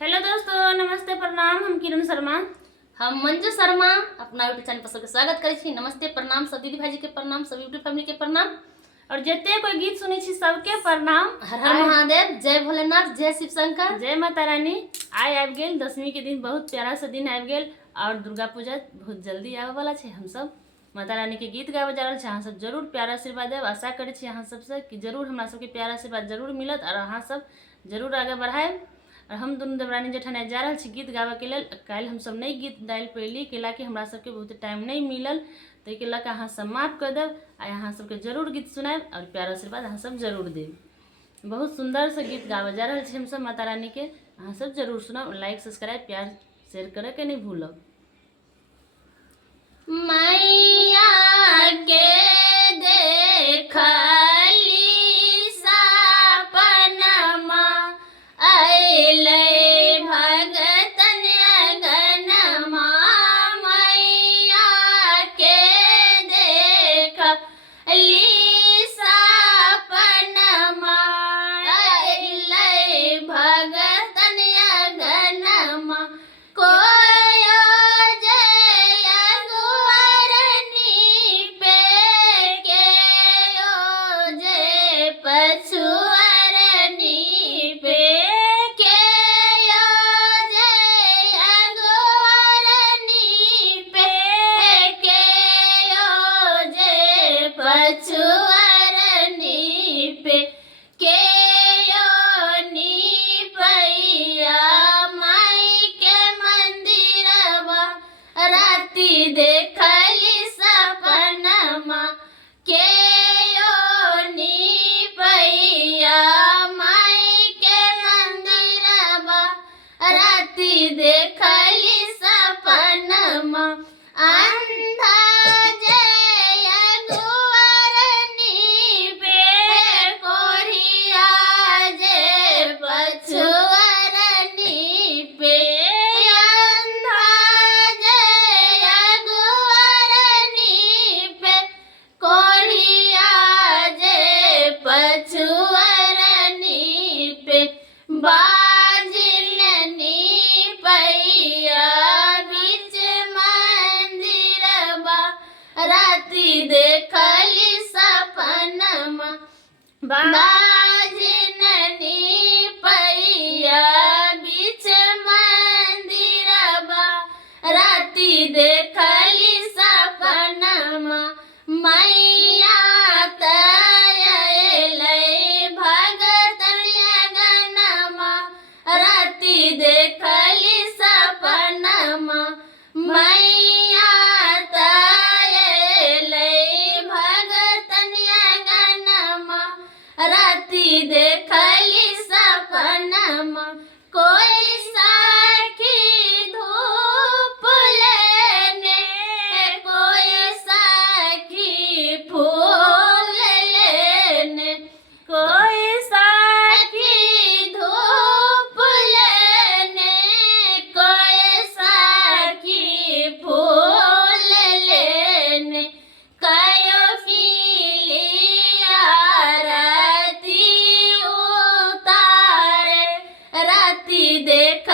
Hello दोस्तों, नमस्ते प्रणाम। हम किरण शर्मा, हम मंजू शर्मा अपना यूट्यूब चैनल पर सबके स्वागत करै छी। नमस्ते प्रणाम सब दीदी भाई जी के प्रणाम, सब यूट्यूब फैमिली के प्रणाम और जते कोई गीत सुनी छी सबके प्रणाम। हर हर महादेव, जय भोलेनाथ, जय शिव शंकर, जय माता रानी। आइ आबि गेल दशमी के दिन, बहुत प्यारा सा दिन आबि गेल और दुर्गा पूजा बहुत जल्दी आवे वाला छै। हम सब माता रानी के गीत गावे जा रहल छी। अहाँ सब जरूर प्यार आशीर्वाद देब। आशा करै छी अहाँ सबसे कि जरूर हमरा सबके प्यार आशीर्वाद जरूर मिलत और अहाँ सब जरूर आगे बढ़ाएब। और हम दुनू देवरानी जेठानी जा रहल छी गीत गावे के लेल। काल्हि हम सब नहीं गीत डालि पैली कैलाकि हमरा सबके बहुत टाइम नहीं मिलल, ताहि के लऽ कऽ अहाँ सब माफ कर देब। आइ अहाँ सबके जरूर गीत सुनाएब और प्यार आशीर्वाद अहाँ सब जरूर देब। बहुत सुंदर से गीत गावे जा रहल छी हम सब माता रानी के। अहाँ सब जरूर सुनब, लाइक सब्सक्राइब प्यार शेयर करे के नहीं भूलब। मैया के देखली सपनमा अइलै भगतन अगनमा। मैया के देखली सपनमा अइलै भगतन अगनमा। कोयो जय अगुअरनी पे केयो जय पछुअरनी पे केयो जय अगुअरनी पे केयो जय पछुअरनी पे केयो नीपैया माई के मंदिरवा राति देखली सपनमा। केयो नीपैया माई के मंदिरवा राति देखली सपनमा। अंधा जय अगुअरनी पे कोढ़िया जय पछुअरनी पे। अंधा जय अगुअरनी पे कोढ़िया जय पछुअरनी पे। बाजिननी पैया बीच मंदिरवा राति देखली सपनमा। बाजिननी पैया बीच मंदिरवा राति देखली सपनमा। मैया तयलै भगतन अगनमा राति देखली सपनमा। मैया तयलै भगतन अगनमा राति देखली सपनमा। कोई साखी धूप लेने, कोई साखी फूल लेने, कोई साखी धूप लेने, कोई साखी फूल लेने। कयो पीलिया आरती उतारे राति देख